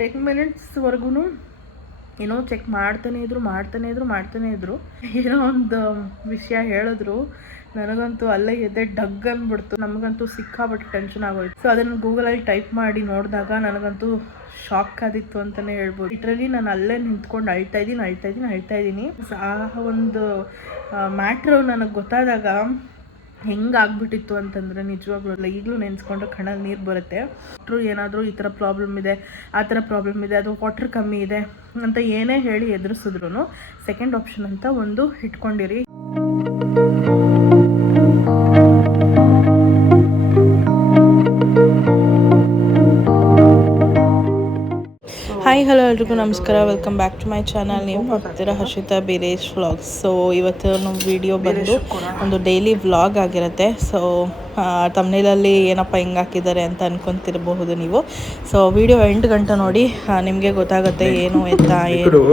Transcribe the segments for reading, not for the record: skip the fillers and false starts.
10 ಮಿನಿಟ್ಸ್ವರೆಗೂ ಏನೋ ಚೆಕ್ ಮಾಡ್ತಾನೆ ಇದ್ರು. ಏನೋ ಒಂದು ವಿಷಯ ಹೇಳಿದ್ರು, ನನಗಂತೂ ಅಲ್ಲೇ ಎದೆ ಡಗ್ ಅಂದ್ಬಿಡ್ತು. ನಮಗಂತೂ ಸಿಕ್ಕಾಬಿಟ್ಟು ಟೆನ್ಷನ್ ಆಗೋಯ್ತು. ಸೊ ಅದನ್ನು ಗೂಗಲಲ್ಲಿ ಟೈಪ್ ಮಾಡಿ ನೋಡಿದಾಗ ನನಗಂತೂ ಶಾಕ್ ಆದಿತ್ತು ಅಂತಲೇ ಹೇಳ್ಬೋದು. ಲಿಟ್ರಲಿ ನಾನು ಅಲ್ಲೇ ನಿಂತ್ಕೊಂಡು ಅಳ್ತಾ ಇದ್ದೀನಿ. ಆ ಒಂದು ಮ್ಯಾಟ್ರು ನನಗೆ ಗೊತ್ತಾದಾಗ ಹೆಂಗಾಗ್ಬಿಟ್ಟಿತ್ತು ಅಂತಂದರೆ ನಿಜವಾಗ್ಲೂ ಈಗಲೂ ನೆನೆಸ್ಕೊಂಡ್ರೆ ಕಣ್ಣಲ್ಲಿ ನೀರು ಬರುತ್ತೆ. ಏನಾದರೂ ಈ ಥರ ಪ್ರಾಬ್ಲಮ್ ಇದೆ, ಆ ಥರ ಪ್ರಾಬ್ಲಮ್ ಇದೆ, ಅದು ವಾಟರ್ ಕಮ್ಮಿ ಇದೆ ಅಂತ ಏನೇ ಹೇಳಿ ಎದುರಿಸಿದ್ರು ಸೆಕೆಂಡ್ ಆಪ್ಷನ್ ಅಂತ ಒಂದು ಇಟ್ಕೊಂಡಿರಿ. ಹಾಯ್ ಹಲೋ ಎಲ್ರಿಗೂ ನಮಸ್ಕಾರ, welcome back to my channel. ನೀವು ನೋಡ್ತೀರಾ ಹರ್ಷಿತಾ ಬೀರೇಶ್ ವ್ಲಾಗ್ಸ್. ಸೊ ಇವತ್ತು ನಮ್ಮ ವಿಡಿಯೋ ಬಂದು ಒಂದು ಡೈಲಿ ವ್ಲಾಗ್ ಆಗಿರುತ್ತೆ. ಸೊ ತಮ್ನೇಲಲ್ಲಿ ಏನಪ್ಪ ಹಿಂಗೆ ಹಾಕಿದ್ದಾರೆ ಅಂತ ಅನ್ಕೊತಿರಬಹುದು ನೀವು. ಸೊ ವಿಡಿಯೋ 8 ಗಂಟೆ ನೋಡಿ, ನಿಮಗೆ ಗೊತ್ತಾಗುತ್ತೆ ಏನು ಎತ್ತ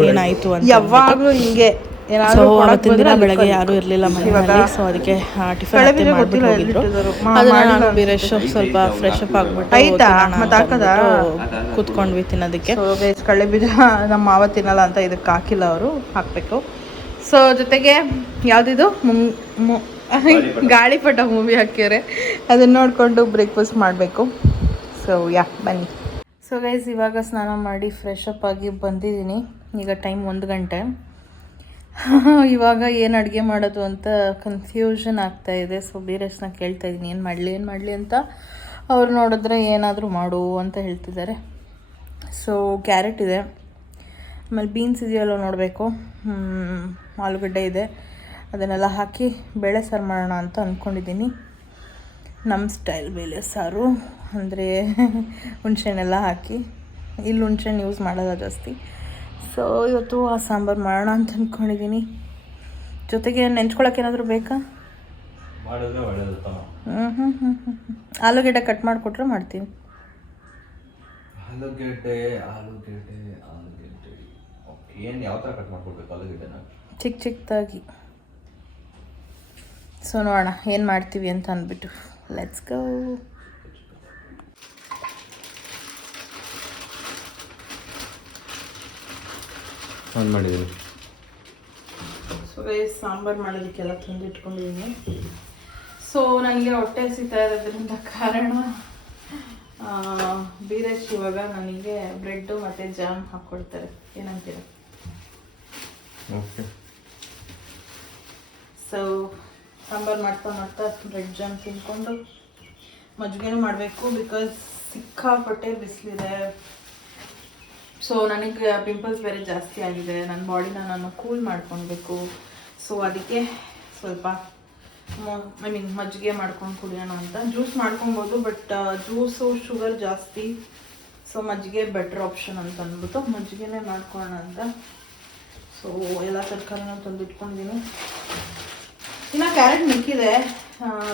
ಏನಾಯಿತು ಅಂತ. ಯಾವಾಗಲೂ ಹಿಂಗೆ ಸೊ ಅವತ್ತಿನ ದಿನ ಬೆಳಗ್ಗೆ ಯಾರೂ ಇರಲಿಲ್ಲ ಮನೆಯಲ್ಲಿ. ಸೊ ಅದಕ್ಕೆ ಟಿಫನ್ ಮಾಡಿಬಿಟ್ಟು ಹೋಗಿದ್ರು. ಅದನ್ನು ನಾನು ಬೀರೇಶ್ ಸ್ವಲ್ಪ ಫ್ರೆಶ್ ಅಪ್ ಆಗಿಬಿಟ್ಟು ಕೂತ್ಕೊಂಡ್ವಿ ತಿನ್ನೋದಕ್ಕೆ. ಕಳ್ಳೆ ಬೀಜ ನಮ್ಮ ಮಾವ ತಿನ್ನಲ್ಲ ಅಂತ ಇದಕ್ಕೆ ಹಾಕಿಲ್ಲ, ಅವರು ಹಾಕಬೇಕು. ಸೊ ಜೊತೆಗೆ ಯಾವುದಿದು ಗಾಳಿಪಟ ಮೂವಿ ಹಾಕ್ಯಾರೆ, ಅದನ್ನು ನೋಡಿಕೊಂಡು ಬ್ರೇಕ್ಫಾಸ್ಟ್ ಮಾಡಬೇಕು. ಸೊ ಬನ್ನಿ. ಸೊ ಗೈಸ್, ಇವಾಗ ಸ್ನಾನ ಮಾಡಿ ಫ್ರೆಶ್ ಅಪ್ ಆಗಿ ಬಂದಿದ್ದೀನಿ. ಈಗ ಟೈಮ್ 1 ಗಂಟೆ. ಇವಾಗ ಏನು ಅಡುಗೆ ಮಾಡೋದು ಅಂತ ಕನ್ಫ್ಯೂಷನ್ ಆಗ್ತಾಯಿದೆ. ಸೊ ಬೀರೇಶ್ನ ಕೇಳ್ತಾ ಇದ್ದೀನಿ ಏನು ಮಾಡಲಿ ಅಂತ. ಅವ್ರು ನೋಡಿದ್ರೆ ಏನಾದರೂ ಮಾಡು ಅಂತ ಹೇಳ್ತಿದ್ದಾರೆ. ಸೊ ಕ್ಯಾರೆಟ್ ಇದೆ, ಆಮೇಲೆ ಬೀನ್ಸ್ ಇದೆಯಲ್ಲೋ ನೋಡಬೇಕು, ಆಲೂಗಡ್ಡೆ ಇದೆ, ಅದನ್ನೆಲ್ಲ ಹಾಕಿ ಬೇಳೆ ಸಾರು ಮಾಡೋಣ ಅಂತ ಅಂದ್ಕೊಂಡಿದ್ದೀನಿ. ನಮ್ಮ ಸ್ಟೈಲ್ ಬೇಳೆ ಸಾರು ಅಂದರೆ ಹುಣ್ಸೆಹಣ್ಣೆಲ್ಲ ಹಾಕಿ, ಇಲ್ಲಿ ಹುಣ್ಸೆಹಣ್ಣು ಯೂಸ್ ಮಾಡೋಲ್ಲ ಜಾಸ್ತಿ. ಸೊ ಇವತ್ತು ಆ ಸಾಂಬಾರು ಮಾಡೋಣ ಅಂತ ಅಂದ್ಕೊಂಡಿದ್ದೀನಿ. ಜೊತೆಗೆ ನೆಂಚ್ಕೊಳಕ್ಕೆ ಏನಾದರೂ ಬೇಕಾ? ಆಲೂಗಡ್ಡೆ ಕಟ್ ಮಾಡಿಕೊಟ್ರೆ ಮಾಡ್ತೀನಿ. ಏನು ಯಾವ ಥರ ಕಟ್ ಮಾಡ್ಕೊಡ್ಬೇಕು ಆಲೂಗಡ್ಡೆನ? ಚಿಕ್ಕದಾಗಿ. ಸೊ ನೋಡೋಣ ಏನು ಮಾಡ್ತೀವಿ ಅಂತ ಅಂದ್ಬಿಟ್ಟು. Let's go. ಮಾಡಿದ್ದೀನಿ. ಸೊ ಸಾಂಬಾರು ಮಾಡೋದಕ್ಕೆಲ್ಲ ತಂದು ಇಟ್ಕೊಂಡಿದ್ದೀನಿ. ಸೊ ನನಗೆ ಹೊಟ್ಟೆ ಹಸಿತಾ ಇರೋದ್ರಿಂದ ಕಾರಣ ಬೀರೇಶ್ ಇವಾಗ ನನಗೆ ಬ್ರೆಡ್ಡು ಮತ್ತು ಜಾಮ್ ಹಾಕ್ಕೊಡ್ತಾರೆ. ಏನಂತೀರ? ಓಕೆ. ಸೊ ಸಾಂಬಾರು ಮಾಡ್ತಾ ಬ್ರೆಡ್ ಜಾಮ್ ತಿನ್ಕೊಂಡು ಮಜ್ಜಿಗೆನೂ ಮಾಡಬೇಕು. ಬಿಕಾಸ್ ಸಿಕ್ಕಾಪಟ್ಟೆ ಬಿಸಿಲಿದೆ. ಸೊ ನನಗೆ ಪಿಂಪಲ್ಸ್ ಬೇರೆ ಜಾಸ್ತಿ ಆಗಿದೆ. ನನ್ನ ಬಾಡಿನ ನಾನು ಕೂಲ್ ಮಾಡ್ಕೊಳ್ಬೇಕು. ಸೊ ಅದಕ್ಕೆ ಸ್ವಲ್ಪ ಮಜ್ಜಿಗೆ ಮಾಡ್ಕೊಂಡು ಕುಡಿಯೋಣ ಅಂತ. ಜ್ಯೂಸ್ ಮಾಡ್ಕೊಬೋದು, ಬಟ್ ಜ್ಯೂಸು ಶುಗರ್ ಜಾಸ್ತಿ. ಸೊ ಮಜ್ಜಿಗೆ ಬೆಟ್ರ್ ಆಪ್ಷನ್ ಅಂತ ಅಂದ್ಬಿಟ್ಟು ಮಜ್ಜಿಗೆನೇ ಮಾಡ್ಕೊಳ್ಳೋಣ ಅಂತ. ಸೊ ಎಲ್ಲ ತರಕಾರಿನೂ ತಂದು ಇಟ್ಕೊಂಡಿದ್ದೀನಿ. ಇನ್ನು ಕ್ಯಾರೆಟ್ ಮಿಕ್ಕಿದೆ,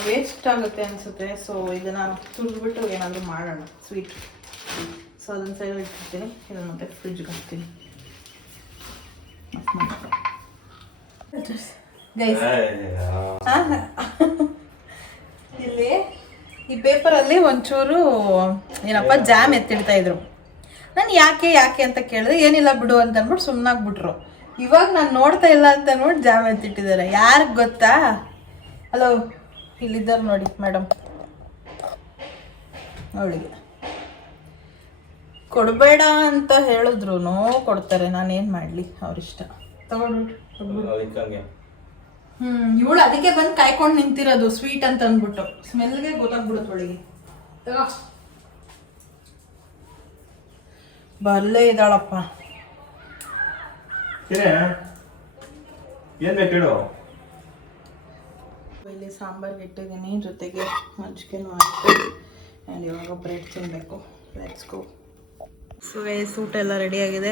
ವೇಸ್ಟ್ ಆಗುತ್ತೆ ಅನಿಸುತ್ತೆ. ಸೊ ಇದನ್ನು ತುರಿದ್ಬಿಟ್ಟು ಏನಾದರೂ ಮಾಡೋಣ ಸ್ವೀಟ್. ಸೊ ಅದನ್ನು ಸೈಡ್ ಇಟ್ಟಿರ್ತೀನಿ. ಇದನ್ನು ಮತ್ತೆ ಫ್ರಿಜ್ಗೆ ಹಾಕ್ತೀನಿ. ಗೈಸ್, ಇಲ್ಲಿ ಈ ಪೇಪರಲ್ಲಿ ಒಂಚೂರು ಏನಪ್ಪ ಜಾಮ್ ಎತ್ತಿಡ್ತಾ ಇದ್ರು. ನಾನು ಯಾಕೆ ಅಂತ ಕೇಳಿದ್ರೆ ಏನಿಲ್ಲ ಬಿಡು ಅಂತ ಅಂದ್ಬಿಟ್ಟು ಸುಮ್ಮನಾಗ್ಬಿಟ್ರು. ಇವಾಗ ನಾನು ನೋಡ್ತಾ ಇಲ್ಲ ಅಂತ ಅಂದ್ಬಿಟ್ಟು ಜಾಮ್ ಎತ್ತಿಟ್ಟಿದ್ದಾರೆ. ಯಾರಿಗೆ ಗೊತ್ತಾ? ಹಲೋ, ಇಲ್ಲಿದ್ದಾರೆ ನೋಡಿ ಮೇಡಮ್, ಅವಳಿಗೆ ಕೊಡಬೇಡ ಅಂತ ಹೇಳಿದ್ರು ಕೊಡ್ತಾರೆ. ನಾನೇನು ಮಾಡಲಿ, ಅವ್ರಿಷ್ಟ. ತಗೊಂಡು ಇವಳು ಅದಕ್ಕೆ ಬಂದು ಕಾಯ್ಕೊಂಡು ನಿಂತಿರೋದು ಸ್ವೀಟ್ ಅಂತ ಅಂದ್ಬಿಟ್ಟು. ಸ್ಮೆಲ್ಗೆ ಗೊತ್ತಾಗ್ಬಿಡುತ್ತೆ ಅವಳಿಗೆ. ಬರಲೇ ಇದ್ದಾಳಪ್ಪ. ಇಲ್ಲಿ ಸಾಂಬಾರ್ಗೆ ಇಟ್ಟಿದ್ದೀನಿ, ಜೊತೆಗೆ ಮಜ್ಜಿಗೆನೂ ಹಾಕಿ. ಆ್ಯಂಡ್ ಇವಾಗ ಬ್ರೆಡ್ ತಿನ್ನಬೇಕು. Let's go. ಸೊ ಊಟ ಎಲ್ಲ ರೆಡಿಯಾಗಿದೆ.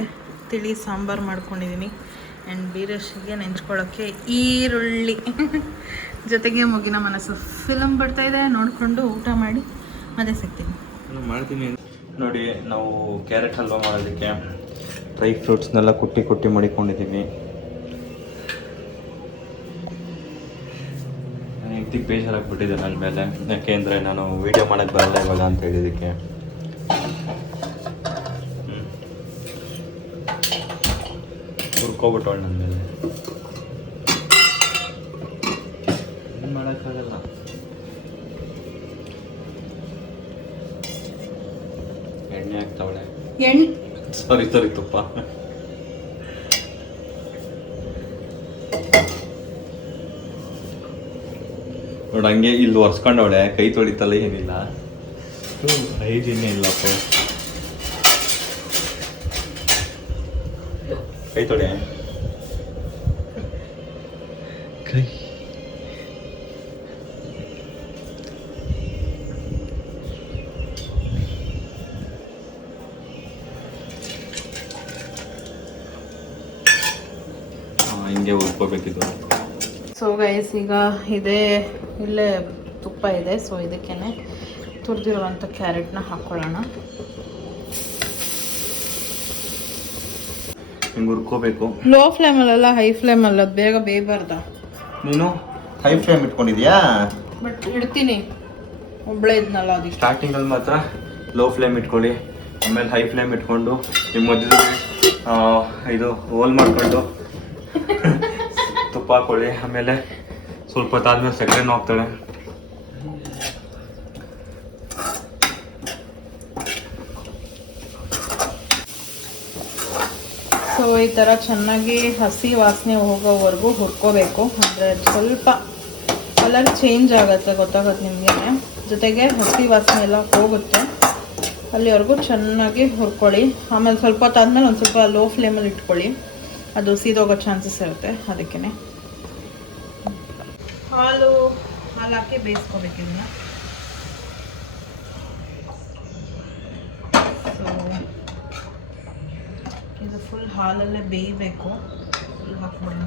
ತಿಳಿ ಸಾಂಬಾರು ಮಾಡ್ಕೊಂಡಿದ್ದೀನಿ. ಆ್ಯಂಡ್ ಬೀರೇಶಿಗೆ ನೆಂಚ್ಕೊಳ್ಳೋಕ್ಕೆ ಈರುಳ್ಳಿ ಜೊತೆಗೆ ಮುಗಿನ ಮನಸ್ಸು ಫಿಲಮ್ ಬರ್ತಾಯಿದೆ. ನೋಡಿಕೊಂಡು ಊಟ ಮಾಡಿ ಮತ್ತೆ ಸಿಗ್ತೀನಿ. ಮಾಡ್ತೀನಿ ನೋಡಿ. ನಾವು ಕ್ಯಾರೆಟ್ ಹಲ್ವಾ ಮಾಡೋದಕ್ಕೆ ಡ್ರೈ ಫ್ರೂಟ್ಸ್ನೆಲ್ಲ ಕುಟ್ಟಿ ಮಾಡಿಕೊಂಡಿದ್ದೀನಿ. ಇದಕ್ಕೆ ಬೇಜಾರಾಗ್ಬಿಟ್ಟಿದೆ ನನ್ನ ಮೇಲೆ, ಯಾಕೆಂದರೆ ನಾನು ವೀಡಿಯೋ ಮಾಡೋಕ್ಕೆ ಬರಲ್ಲ ಇವಾಗ ಅಂತ ಹೇಳಿದ್ದಕ್ಕೆ. ಹುರ್ಕೊಬಿಟ್ಟವಳು ನನ್ನ ಮೇಲೆ. ಏನು ಮಾಡೋಕ್ಕಾಗಲ್ಲ. ಎಣ್ಣೆ ಹಾಕ್ತಾವಳೆ. ಸಾರಿ ತುಪ್ಪ. ನೋಡು ಹಂಗೆ ಇಲ್ಲಿ ಒರ್ಸ್ಕೊಂಡವಳೆ, ಕೈ ತೊಳಿತಲ್ಲ, ಏನಿಲ್ಲ, ಹೈಜೀನೇ ಇಲ್ಲಪ್ಪ. ಕೈ ತೊಳೆ, ಕೈ ಹಿಂಗೆ ಹುರ್ಕೋಬೇಕಿದ್ದು. ಸೊ ಗೈಸ್, ಈಗ ಇಲ್ಲೇ ತುಪ್ಪ ಇದೆ. ಸೊ ಇದಕ್ಕೇನೆ ತುರಿದಿರುವಂಥ ಕ್ಯಾರೆಟ್ನ ಹಾಕ್ಕೊಳ್ಳೋಣ. ಹಿಂಗೆ ಹುರ್ಕೋಬೇಕು. ಲೋ ಫ್ಲೇಮಲ್ಲ, ಹೈ ಫ್ಲೇಮಲ್ಲ, ಬೇಗ ಬೇಯಬಾರ್ದ. ನೀನು ಹೈ ಫ್ಲೇಮ್ ಇಟ್ಕೊಂಡಿದ್ಯಾ? ಬಟ್ ಇಡ್ತೀನಿ, ಒಬ್ಬಳೇ ಇದ್ನಲ್ಲ ಅದಕ್ಕೆ. ಸ್ಟಾರ್ಟಿಂಗಲ್ಲಿ ಮಾತ್ರ ಲೋ ಫ್ಲೇಮ್ ಇಟ್ಕೊಳ್ಳಿ, ಆಮೇಲೆ ಹೈ ಫ್ಲೇಮ್ ಇಟ್ಕೊಂಡು ನಿಮ್ಮ ಮಧ್ಯದಲ್ಲಿ ಇದು ಹೋಲ್ ಮಾಡ್ಕೊಂಡು ತುಪ್ಪ ಹಾಕೊಳ್ಳಿ. ಆಮೇಲೆ ಸ್ವಲ್ಪ ಹೊತ್ತಾದ್ಮೇಲೆ ಸಕ್ಕರೆನೂ ಹಾಕ್ತಾಳೆ. ಸೊ ಈ ಥರ ಚೆನ್ನಾಗಿ ಹಸಿ ವಾಸನೆ ಹೋಗೋವರೆಗೂ ಹುರ್ಕೋಬೇಕು. ಅಂದರೆ ಸ್ವಲ್ಪ ಕಲರ್ ಚೇಂಜ್ ಆಗುತ್ತೆ, ಗೊತ್ತಾಗುತ್ತೆ ನಿಮಗೆ. ಜೊತೆಗೆ ಹಸಿ ವಾಸನೆ ಎಲ್ಲ ಹೋಗುತ್ತೆ, ಅಲ್ಲಿವರೆಗೂ ಚೆನ್ನಾಗಿ ಹುರ್ಕೊಳ್ಳಿ. ಆಮೇಲೆ ಸ್ವಲ್ಪ ಹೊತ್ತಾದ್ಮೇಲೆ ಒಂದು ಸ್ವಲ್ಪ ಲೋ ಫ್ಲೇಮಲ್ಲಿ ಇಟ್ಕೊಳ್ಳಿ, ಅದು ಸೀದೋಗೋ ಚಾನ್ಸಸ್ ಇರುತ್ತೆ. ಅದಕ್ಕೇ ಹಾಲು ಹಾಕಿ ಬೇಯಿಸ್ಕೋಬೇಕು ಇದನ್ನ. ಸೊ ಇದು ಫುಲ್ ಹಾಲಲ್ಲೇ ಬೇಯಬೇಕು. ಫುಲ್ ಹಾಕ್ಬಿಡೋಣ.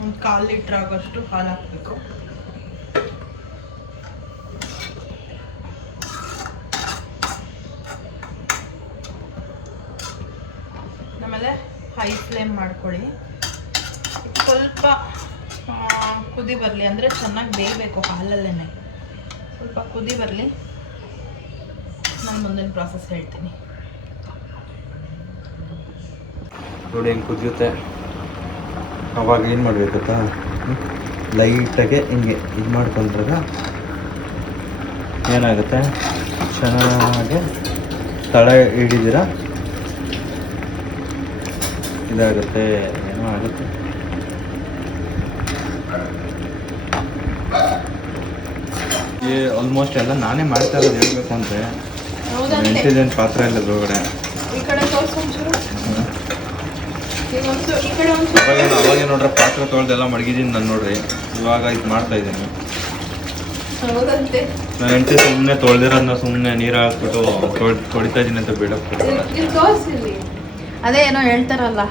ಒಂದು 1/4 ಲೀಟ್ರ್ ಆಗೋಷ್ಟು ಹಾಲು ಹಾಕಬೇಕು. ಆಮೇಲೆ ಹೈ ಫ್ಲೇಮ್ ಮಾಡ್ಕೊಳ್ಳಿ. ಸ್ವಲ್ಪ ಕುದಿ ಬರಲಿ, ಅಂದರೆ ಚೆನ್ನಾಗಿ ಬೇಯಬೇಕು ಹಾಲಲ್ಲೇ. ಸ್ವಲ್ಪ ಕುದಿ ಬರಲಿ, ನಾನು ಮುಂದಿನ ಪ್ರಾಸೆಸ್ ಹೇಳ್ತೀನಿ. ನೋಡಿ ಹೆಂಗೆ ಕುದಿಯುತ್ತೆ. ಅವಾಗ ಏನು ಮಾಡಬೇಕತ್ತಾ, ಲೈಟಾಗೆ ಹಿಂಗೆ ಇದು ಮಾಡ್ಕೊಂಡ್ರಾಗ ಏನಾಗುತ್ತೆ, ಚೆನ್ನಾಗಿ ತಳ ಹಿಡಿದಿರ ಇದಾಗುತ್ತೆ, ಏನೋ ಆಗುತ್ತೆ. ಆಲ್ಮೋಸ್ಟ್ ಎಲ್ಲ ನಾನೇ ಮಾಡ್ತಾ ಇರೋದು ಹೇಳ್ಬೇಕು ಅಂದರೆ. ಎಂಟೇಜೆಂಟ್ ಪಾತ್ರ ಇಲ್ಲ ಒಳಗಡೆ. ಅವಾಗೆ ನೋಡ್ರೆ ಪಾತ್ರ ತೊಳೆದೆಲ್ಲ ಮಡಗಿದ್ದೀನಿ ನಾನು. ನೋಡ್ರಿ ಇವಾಗ ಇದು ಮಾಡ್ತಾ ಇದ್ದೀನಿ ನಾನು. ಎಂಟು ಸುಮ್ಮನೆ ತೊಳೆದಿರೋದನ್ನ ಸುಮ್ಮನೆ ನೀರು ಹಾಕ್ಬಿಟ್ಟು ತೊಳಿತಾ ಇದ್ದೀನಿ ಅಂತ ಬಿಡಕ್ಕೆ. ಅದೇ ಏನೋ ಹೇಳ್ತಾರಲ್ಲ,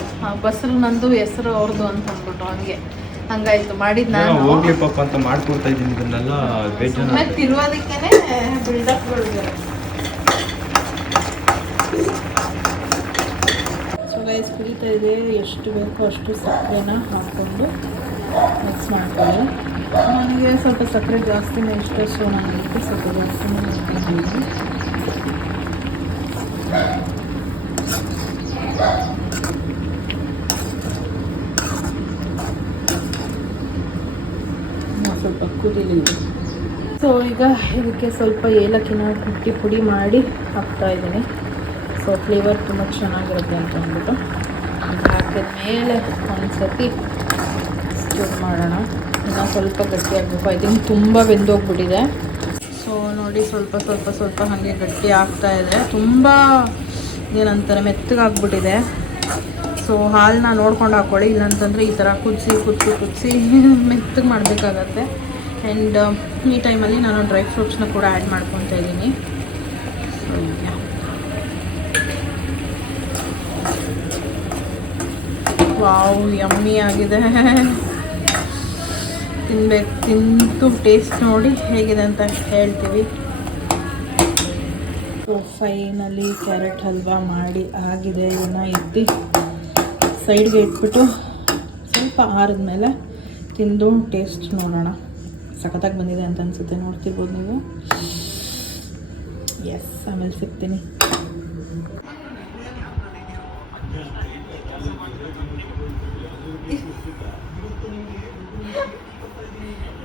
ಬಸ್ರು ನಂದು ಹೆಸರು ಅವ್ರದ್ದು ಅಂತ ಅಂದ್ಬಿಟ್ಟು ಹಂಗಾಯ್ತು ಮಾಡಿದ್ ನಾನು. ಹೋಗ್ಲಿ ಪಾಪ ಅಂತ ಮಾಡ್ಕೊಡ್ತಾ ಇದ್ದೀನಿ ಇದನ್ನೆಲ್ಲ. ತಿರುವುದಕ್ಕೇನೆ ಬಿಲ್ಡಪ್ಗಳು. ಸೊ ಗೈಸ್, ಕುಡಿತಾ ಇದೆ. ಎಷ್ಟು ಬೇಕೋ ಅಷ್ಟು ಸಕ್ಕರೆನ ಹಾಕ್ಕೊಂಡು ಮಿಕ್ಸ್ ಮಾಡ್ಕೊಳ್ಳಿ. ನನಗೆ ಸ್ವಲ್ಪ ಸಕ್ಕರೆ ಜಾಸ್ತಿನೇ ಇಷ್ಟ, ಸೊ ನಾನು ಇದಕ್ಕೆ ಸ್ವಲ್ಪ ಜಾಸ್ತಿನೇ ಮಾಡ್ಕೊಂಡಿದ್ದೀನಿ. ಸ್ವಲ್ಪ ಕುದೀಲಿ. ಸೊ ಈಗ ಇದಕ್ಕೆ ಸ್ವಲ್ಪ ಏಲಕ್ಕಿನ ಕುಟ್ಟಿ ಪುಡಿ ಮಾಡಿ ಹಾಕ್ತಾ ಇದ್ದೀನಿ. ಸೊ ಫ್ಲೇವರ್ ತುಂಬ ಚೆನ್ನಾಗಿರುತ್ತೆ ಅಂತ ಅಂದ್ಬಿಟ್ಟು ಹಾಕಿದ ಮೇಲೆ ಒಂದು ಸತಿ ಸ್ಟೋರ್ ಮಾಡೋಣ. ಇನ್ನು ಸ್ವಲ್ಪ ಗಟ್ಟಿಯಾಗಬೇಕು. ಐ ಥಿಂಕ್ ತುಂಬ ಬೆಂದೋಗ್ಬಿಟ್ಟಿದೆ. ಸೊ ನೋಡಿ, ಸ್ವಲ್ಪ ಹಾಗೆ ಗಟ್ಟಿ ಆಗ್ತಾ ಇದೆ. ತುಂಬ ಏನಂತಾರೆ, ಮೆತ್ತಗಾಗ್ಬಿಟ್ಟಿದೆ. ಸೊ ಹಾಲನ್ನ ನೋಡ್ಕೊಂಡು ಹಾಕ್ಕೊಳ್ಳಿ, ಇಲ್ಲಾಂತಂದರೆ ಈ ಥರ ಕುದಿಸಿ ಮೆತ್ತಗೆ ಮಾಡಬೇಕಾಗತ್ತೆ. ಆ್ಯಂಡ್ ಈ ಟೈಮಲ್ಲಿ ನಾನು ಡ್ರೈ ಫ್ರೂಟ್ಸ್ನ ಕೂಡ ಆ್ಯಡ್ ಮಾಡ್ಕೊತಾ ಇದ್ದೀನಿ. ಸೊ ವಾವ್, ಯಮ್ಮಿ ಆಗಿದೆ. ತಿಂದು ಟೇಸ್ಟ್ ನೋಡಿ ಹೇಗಿದೆ ಅಂತ ಹೇಳ್ತೀವಿ. ಸೊ ಫೈನಲಿ ಕ್ಯಾರೆಟ್ ಹಲ್ವಾ ಮಾಡಿ ಆಗಿದೆ. ಇದನ್ನು ಎತ್ತಿ ಸೈಡ್ಗೆ ಇಟ್ಬಿಟ್ಟು ಸ್ವಲ್ಪ ಆರಿದ್ಮೇಲೆ ತಿಂದು ಟೇಸ್ಟ್ ನೋಡೋಣ. ಸಖತ್ತಾಗಿ ಬಂದಿದೆ ಅಂತ ಅನಿಸುತ್ತೆ, ನೋಡ್ತಿರ್ಬೋದು ನೀವು. ಎಸ್, ಆಮೇಲೆ ಸಿಗ್ತೀನಿ.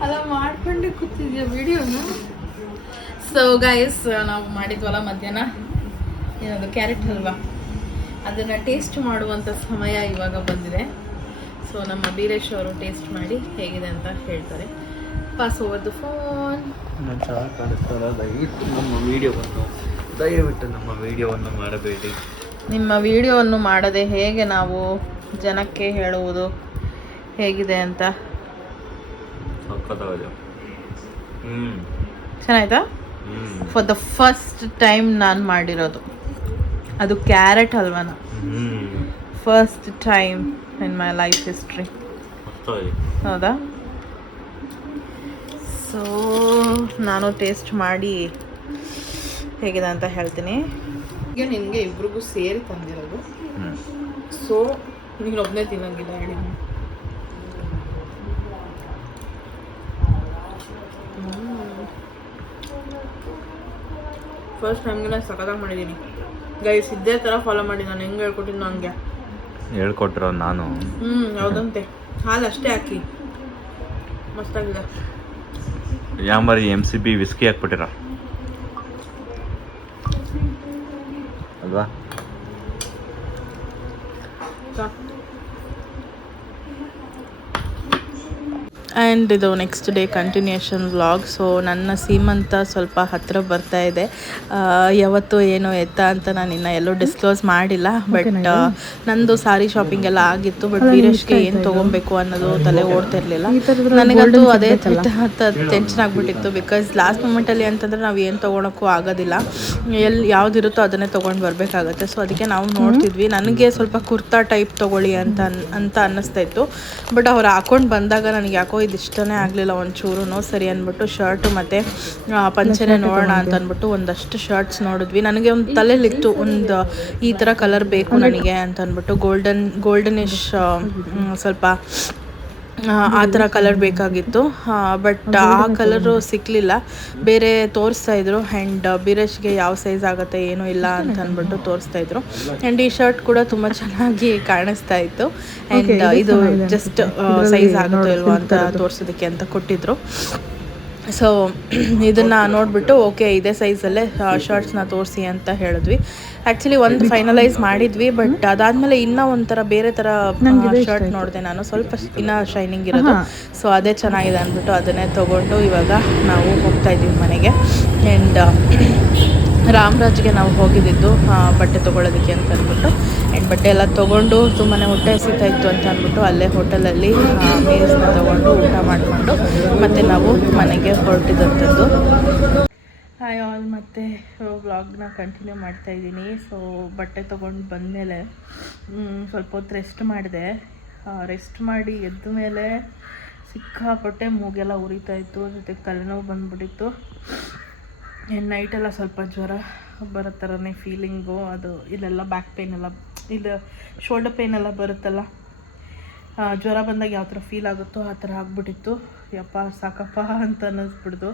ಅಲ್ಲ ಮಾಡ್ಕೊಂಡೆ ಕೂತಿದ್ಯಾ ವಿಡಿಯೋನ. ಸೊ ಗೈಸ್, ನಾವು ಮಾಡಿದ್ವಲ್ಲ ಮಧ್ಯಾಹ್ನ ಏನದು ಕ್ಯಾರೆಟ್ ಹಲ್ವಾ, ಅದನ್ನು ಟೇಸ್ಟ್ ಮಾಡುವಂಥ ಸಮಯ ಇವಾಗ ಬಂದಿದೆ. ಸೊ ನಮ್ಮ ಬೀರೇಶ್ ಅವರು ಟೇಸ್ಟ್ ಮಾಡಿ ಹೇಗಿದೆ ಅಂತ ಹೇಳ್ತಾರೆ. Pass over the phone. ನಾನು ಚೆನ್ನಾಗಿ ಕಾಣಿಸ್ತಾರ, ದಯವಿಟ್ಟು ನಮ್ಮ ವಿಡಿಯೋವನ್ನು ಮಾಡಬೇಡಿ. ನಿಮ್ಮ ವಿಡಿಯೋವನ್ನು ಮಾಡದೆ ಹೇಗೆ ನಾವು ಜನಕ್ಕೆ ಹೇಳುವುದು ಹೇಗಿದೆ ಅಂತ. ಚೆನ್ನಾಯ್ತಾ? ಫಾರ್ ದ ಫಸ್ಟ್ ಟೈಮ್ ನಾನು ಮಾಡಿರೋದು ಅದು ಕ್ಯಾರೆಟ್ ಹಲ್ವಾನ. First time in my life history. ಹೌದಾ? ಸೊ ನಾನು ಟೇಸ್ಟ್ ಮಾಡಿ ಹೇಗಿದೆ ಅಂತ ಹೇಳ್ತೀನಿ. ಈಗ ನಿನಗೆ ಇಬ್ರಿಗೂ ಸೇರಿ ತಂದಿರೋದು. ಸೊ ನೀನೊಬ್ಬನೇ ತಿನ್ನೋಂಗಿಲ್ಲ ಹೇಳಿ. ಫಸ್ಟ್ ಟೈಮ್ಗೆ ಸಖತ್ತಾಗಿ ಮಾಡಿದ್ದೀನಿ ಗೈಸ್. ಇದೇ ಥರ ಫಾಲೋ ಮಾಡಿ ನಾನು ಹೆಂಗೆ ಹೇಳ್ಕೊಟ್ಟಿದ್ದು ಹಂಗೆ ಹೇಳ್ಕೊಟ್ರೋ ನಾನು. ಹೌದಂತೆ, ಹಾಲು ಅಷ್ಟೇ ಹಾಕಿ ಮಸ್ತಾಗಿದೆ. ಯಾಮರಿ MCB ವಿಸ್ಕಿ ಹಾಕ್ಬಿಟ್ಟಿರ ಅಲ್ವಾ? ಆ್ಯಂಡ್ ಇದು next day continuation vlog. So ನನ್ನ ಸೀಮಂತ ಸ್ವಲ್ಪ ಹತ್ತಿರ ಬರ್ತಾ ಇದೆ. ಯಾವತ್ತು ಏನೋ ಎತ್ತ ಅಂತ ನಾನು ಇನ್ನೂ ಎಲ್ಲೂ ಡಿಸ್ಕ್ಲೋಸ್ ಮಾಡಿಲ್ಲ. ಬಟ್ ನಂದು ಸಾರಿ ಶಾಪಿಂಗ್ ಎಲ್ಲ ಆಗಿತ್ತು. ಬಟ್ ವೀರೇಶ್ಗೆ ಏನು ತೊಗೊಬೇಕು ಅನ್ನೋದು ತಲೆ ಓಡ್ತಿರ್ಲಿಲ್ಲ. ನನಗಂತೂ ಅದೇ ಟೆನ್ಷನ್ ಆಗಿಬಿಟ್ಟಿತ್ತು. ಬಿಕಾಸ್ ಲಾಸ್ಟ್ ಮೂಮೆಂಟಲ್ಲಿ ಅಂತಂದರೆ ನಾವು ಏನು ತೊಗೊಳಕ್ಕೂ ಆಗೋದಿಲ್ಲ. ಯಾವುದಿರುತ್ತೋ ಅದನ್ನೇ ತೊಗೊಂಡು ಬರಬೇಕಾಗತ್ತೆ. ಸೊ ಅದಕ್ಕೆ ನಾವು ನೋಡ್ತಿದ್ವಿ. ನನಗೆ ಸ್ವಲ್ಪ ಕುರ್ತಾ ಟೈಪ್ ತೊಗೊಳ್ಳಿ ಅಂತ ಅನ್ನಿಸ್ತಾ ಇತ್ತು. ಬಟ್ ಅವ್ರು ಹಾಕೊಂಡು ಬಂದಾಗ ನನಗೆ ಯಾಕೋ ಇದು ಇಷ್ಟನೇ ಆಗಲಿಲ್ಲ ಒಂಚೂರು. ಸರಿ ಅಂದ್ಬಿಟ್ಟು ಶರ್ಟು ಮತ್ತು ಪಂಚೆನೇ ನೋಡೋಣ ಅಂತ ಅಂದ್ಬಿಟ್ಟು ಒಂದಷ್ಟು ಶರ್ಟ್ಸ್ ನೋಡಿದ್ವಿ. ನನಗೆ ಒಂದು ತಲೆಯಲ್ಲಿತ್ತು ಒಂದು ಈ ಥರ ಕಲರ್ ಬೇಕು ನನಗೆ ಅಂತ ಅಂದ್ಬಿಟ್ಟು. ಗೋಲ್ಡನಿಶ್ ಸ್ವಲ್ಪ ಆ ಥರ ಕಲರ್ ಬೇಕಾಗಿತ್ತು. ಬಟ್ ಆ ಕಲರು ಸಿಕ್ಕಲಿಲ್ಲ. ಬೇರೆ ತೋರಿಸ್ತಾಯಿದ್ರು. ಆ್ಯಂಡ್ ಬೀರೇಶ್ಗೆ ಯಾವ ಸೈಜ್ ಆಗುತ್ತೆ ಏನೂ ಇಲ್ಲ ಅಂತ ಅಂದ್ಬಿಟ್ಟು ತೋರಿಸ್ತಾಯಿದ್ರು. ಆ್ಯಂಡ್ ಈ ಶರ್ಟ್ ಕೂಡ ತುಂಬ ಚೆನ್ನಾಗಿ ಕಾಣಿಸ್ತಾ ಇತ್ತು. ಆ್ಯಂಡ್ ಇದು ಜಸ್ಟ್ ಸೈಜ್ ಆಗುತ್ತೋ ಇಲ್ವೋ ಅಂತ ತೋರಿಸೋದಕ್ಕೆ ಅಂತ ಕೊಟ್ಟಿದ್ರು. ಸೊ ಇದನ್ನು ನೋಡಿಬಿಟ್ಟು ಓಕೆ ಇದೇ ಸೈಜಲ್ಲೇ ಶರ್ಟ್ಸ್ನ ತೋರಿಸಿ ಅಂತ ಹೇಳಿದ್ವಿ. ಆ್ಯಕ್ಚುಲಿ ಒಂದು ಫೈನಲೈಸ್ ಮಾಡಿದ್ವಿ. ಬಟ್ ಅದಾದಮೇಲೆ ಇನ್ನೂ ಒಂಥರ ಬೇರೆ ಥರ ಶರ್ಟ್ ನೋಡಿದೆ ನಾನು, ಸ್ವಲ್ಪ ಇನ್ನೂ ಶೈನಿಂಗ್ ಇರೋದು. ಸೊ ಅದೇ ಚೆನ್ನಾಗಿದೆ ಅಂದ್ಬಿಟ್ಟು ಅದನ್ನೇ ತೊಗೊಂಡು ಇವಾಗ ನಾವು ಹೋಗ್ತಾಯಿದ್ದೀವಿ ಮನೆಗೆ. ಆ್ಯಂಡ್ ರಾಮರಾಜ್ಗೆ ನಾವು ಹೋಗಿದ್ದಿದ್ದು ಬಟ್ಟೆ ತೊಗೊಳೋದಕ್ಕೆ ಅಂತ ಅಂದ್ಬಿಟ್ಟು. ಆ್ಯಂಡ್ ಬಟ್ಟೆ ಎಲ್ಲ ತೊಗೊಂಡು ತುಂಬಾ ಹೊಟ್ಟೆ ಹಸಿತಾ ಇತ್ತು ಅಂತ ಅಂದ್ಬಿಟ್ಟು ಅಲ್ಲೇ ಹೋಟೆಲಲ್ಲಿ ಮೀಲ್ಸ್ನ ತೊಗೊಂಡು ಊಟ ಮಾಡಿಕೊಂಡು ಮತ್ತು ನಾವು ಮನೆಗೆ ಹೊರಟಿದ್ದಂಥದ್ದು. ಹಾಯ್ ಆಲ್, ಮತ್ತೆ ವ್ಲಾಗ್ನ ಕಂಟಿನ್ಯೂ ಮಾಡ್ತಾಯಿದ್ದೀನಿ. ಸೊ ಬಟ್ಟೆ ತೊಗೊಂಡು ಬಂದಮೇಲೆ ಸ್ವಲ್ಪ ಹೊತ್ತು ರೆಸ್ಟ್ ಮಾಡಿದೆ. ರೆಸ್ಟ್ ಮಾಡಿ ಎದ್ದ ಮೇಲೆ ಸಿಕ್ಕಾಪಟ್ಟೆ ಮೂಗೆಲ್ಲ ಉರಿತಾಯಿತ್ತು, ಜೊತೆಗೆ ತಲೆನೋವು ಬಂದುಬಿಟ್ಟಿತ್ತು. ನೈಟೆಲ್ಲ ಸ್ವಲ್ಪ ಜ್ವರ ಬರೋ ಥರನೇ ಫೀಲಿಂಗು. ಅದು ಇಲ್ಲೆಲ್ಲ ಬ್ಯಾಕ್ ಪೇನ್ ಎಲ್ಲ, ಇದು ಶೋಲ್ಡರ್ ಪೇನ್ ಎಲ್ಲ ಬರುತ್ತಲ್ಲ, ಜ್ವರ ಬಂದಾಗ ಯಾವ ಥರ ಫೀಲ್ ಆಗುತ್ತೋ ಆ ಥರ ಆಗ್ಬಿಟ್ಟಿತ್ತು. ಯಪ್ಪ ಸಾಕಪ್ಪ ಅಂತ ಅನ್ನಿಸ್ಬಿಡ್ತು.